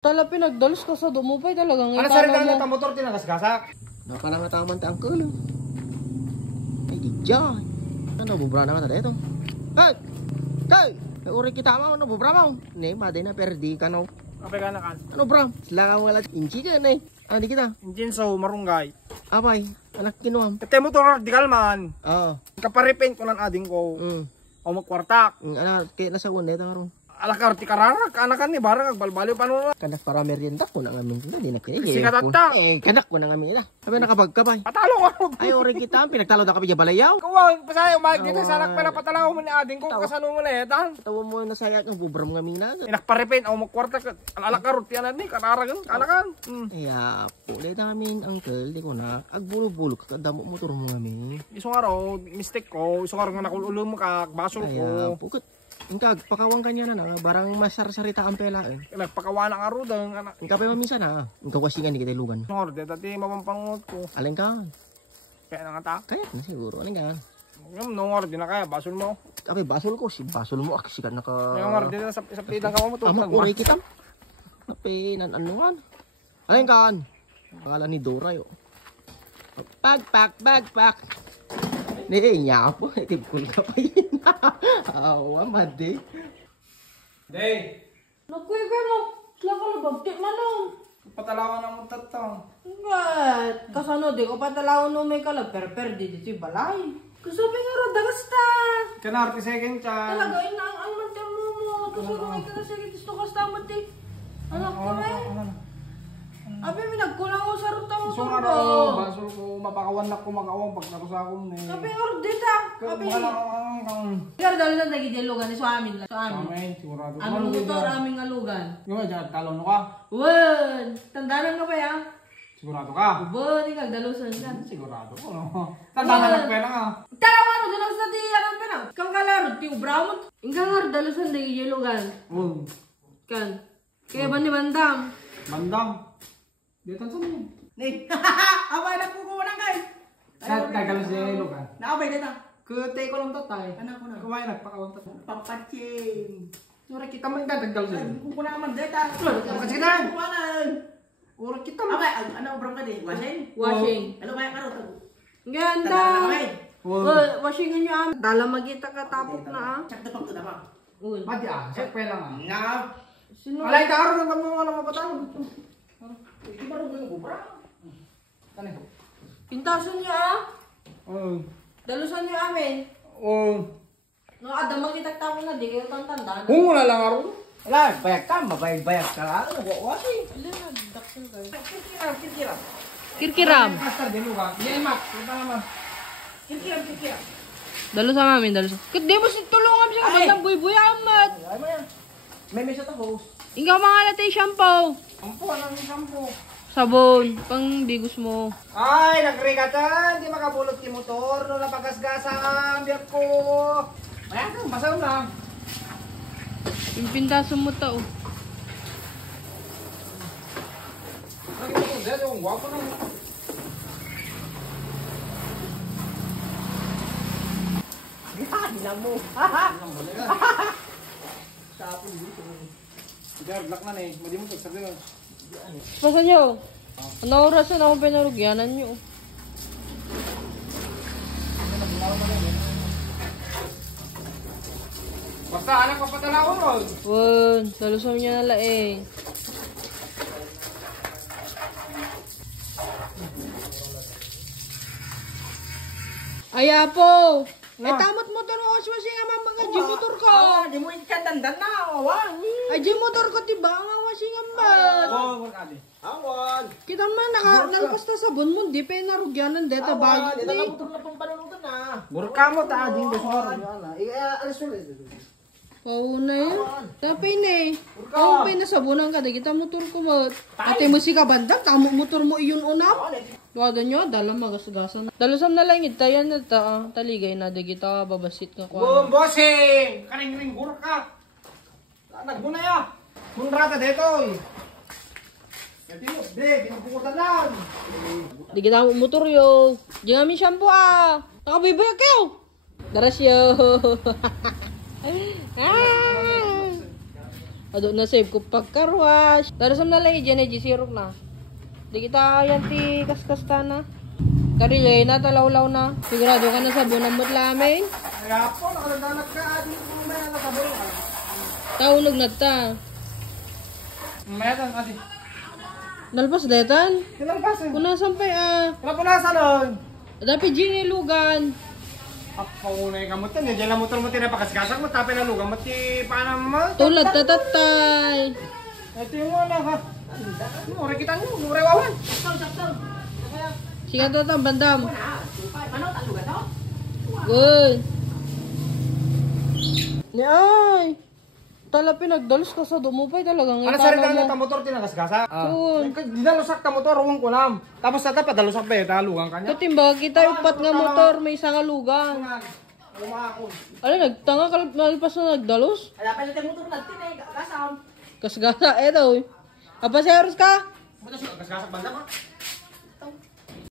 Tala pinagdalos ka sa dumupay talagang Ano sa rin na motor tinagasgasak? Nakalangataman ta ang kulo. Ay di dyan. Ano bubra na ka na dito? Hey! Hey! Uri kita mo, ano bubra mo? Ne, maday na perdi ka no. Kapag ka na kan? Ano bra? Sila ka wala inchi ka na eh. Ah, di kita. Engine so marunggay. Abay, anak kinuam. Kate motor di kalman. Oo. Kaparipin ko ng ading ko. O magkwartak. Ano, kaya nasa una ito nga Alakar ti kararag, anakan ni barang agbalbaliw pa no. kanak para merienda ko na ngamin nila, di na kinig. Si katata. Kanak ko na ngamin nila. Sabi nakapagkabay. Patalo nga. Ay, ori kita, pinagtalo na kami balayaw. Kawan, pasaya umag dito sa anak pala patalaw mo ni ading ko kasano mo na etan. Tawa mo na saya ng bubram ngamin na. Inakparipin o magkwartak alakar ti anan ni kararagan, anakan. Iya, pulay na ngamin uncle, di ko na agbulo-bulo ka damo motor mo ngamin. Isong araw, mistake ko, isong araw nga nakululo mo ka, basol Ay, ko. pukot. Ingkag, pakawang kanya na barang masar-sarita ang pela. Nagpakawana nga ro dang anak. Ingkag pa mamisa na. Ingkag wasingan di kita ilugan. Isong araw, dati mapampangot ko. Alin ka? Kaya na nga ta. Kaya na siguro. Alin ka? Yung nung araw, di na kaya, basol mo. Abi, basol ko. Si basol mo. Sikat na ka. Yung araw, di na sa pitang ka mo to. Tama, uri kita. Tapi, nanuan. Alin ka? Pakala ni Dora yo. Bagpak. Nih, nyapo. Tipkul ka pa yun. Awa, madi. Day, Nakuya mo. Sila ka labagti manong. patalawan ang mutatang. Ngat. Kasano di ko patalaw no may kalag per di dito balay. Kasabi nga ro dagas ta. Kanarti second chan. Talaga ang mantel mo. Kasabi nga kasi gusto ka sa mati. Anak ko eh. Abi mi nagkulang ko sa ruta mo. Isong araw, basol ko, mapakawan na ko makawang pag nakusakon eh. Sabi nga ro dita. Abi. Gar dalo na nagidi lugan ni so amin. So amin. Amen, sigurado. Aming motor aming alugan. Yung dyan, talon ka? Wen, tandanan ka ba ya? Sigurado ka? Wen, ikaw dalusan ka. Sigurado ko, no? Tanda na nagpena nga. Tarawa ro dalos sa di anan pena. Kang kalaro ti ubramot. Ingka nga ro dalusan di yelugan. Kan. Kaya ba ni bandam? Bandam. Dito sa mo. Ni. Abay na ko ko nang kay. Nagalo siya yung lugar. Naabay dito. Kutay ko lang tatay. Anak ko na. Kumain, nagpakawan tatay. Papaching. Sura kita man ka, nagdalo siya. Ko na man dito. Kasi na. Kumanan. Ura kita man. Abay, ano ubram ka di? Washing. Ano ba karo to? Ganda. Washing nyo am. Dala magita ka tapok na ah. Sakto pang to dapat. Uy. Pati sakpe lang ah. Na. Sino? Alay ka aro ng mga ano mapatawag. Ito ba rin yung kubra? Kani. Pintasan nyo ah. Dalusan nyo amin. No, adam magita tapok na di kayo tantanda. Wala lang aro. Wala, bayak ka, mabayag-bayag ka. Ano, wasi. Kirkiram. Kirkiram. Master din mo ba? Yan Max, ito naman. Kirkiram. Dalusan amin, dalusan. Di mo si tulungan siya kapag ng buy-buy amat. Ay mo yan. May mesa to host. Ikaw mga latay shampoo. Ampo, anong shampoo? Sabon, pang bigos mo. Ay, nagrikatan. Di makabulot yung motor. No, napagasgasan. Biyak ko. Ayan ka, masaw lang. Yung pintasan mo tao. Lagi mo kung dyan, yung guwapo na. Hilang mo. Sapon dito. Sige, black na eh. Madi mo pagsabi mo. Pasan nyo? Ano oras na akong pinarugyanan nyo? Basta anak papatala ko ron. Wan, dalusan niya na laeng. Aya po! Ay tamot motor ko waswasi nga mga gym motor ko. Di mo ikan dandan na. Awan. Ay gym motor ko tiba nga wasi nga ba. Wag ali. Awan. Kita man nalpas ta sabon mo di pa narugyanan deta bagit Dito ni. lang motor na pang panunutan na. Burka mo ta ading besor. Alis ulit. Pau na yun. Tapay na eh. Pau pa na sabunan ka. Di kita motor ko mo. Ate mo si kabandang. Tamo motor mo iyon unam. Wada nyo. Dala magasgasan. Dalusam na lang ita yan na ta. Taligay na. Di kita babasit ka kwa. Bossing! Karing-ring burka. Nagbuna ya. Munrata dito eh. Ito mo, di, pinapukutan lang. Di kita motor yo. Di namin shampoo ah. Nakabibayak kayo. Daras yo. Ado na save ko pagkarwash. Darasam na lang dyan sirok na. Di kita yan ti kaskasta na. Karilay na, talawlaw na. Sigurado ka na sabunan mo't lamin. Kaya po, nakalaganak ka. Di mo may nakabulong ka. Taunog na ta. Mayatan, ate. Nalpas detan. Kailang pasin. Kuna sampay Kailang punasan nun. Dapi jinilugan. Ako na yung kamutin. Hindi lang motor mo tinapakasgasak mo. Tapin na lugang mo. Ti paano mo. Tulad tatatay. Ito yung wala ha. Mure kita nyo. Mure wawan. Sige tatang bandam. Good. Ni ay. Tala pinagdalos ka sa dumupay talagang Ano sa rin na motor tinakasgasak? Kun. Dalusak ka motor. Huwag ko lang. Tapos tata pa dalusak pa eh. Dalugang kanya. Katimba kita upat nga motor may isa nga lugan. Umakakon. Ano nagtanga kalpas na nagdalos? Kaya pa natin motor natin eh, kasam. Kasgasa daw. Apa seros ka? Ba't siya kasgasak banda pa?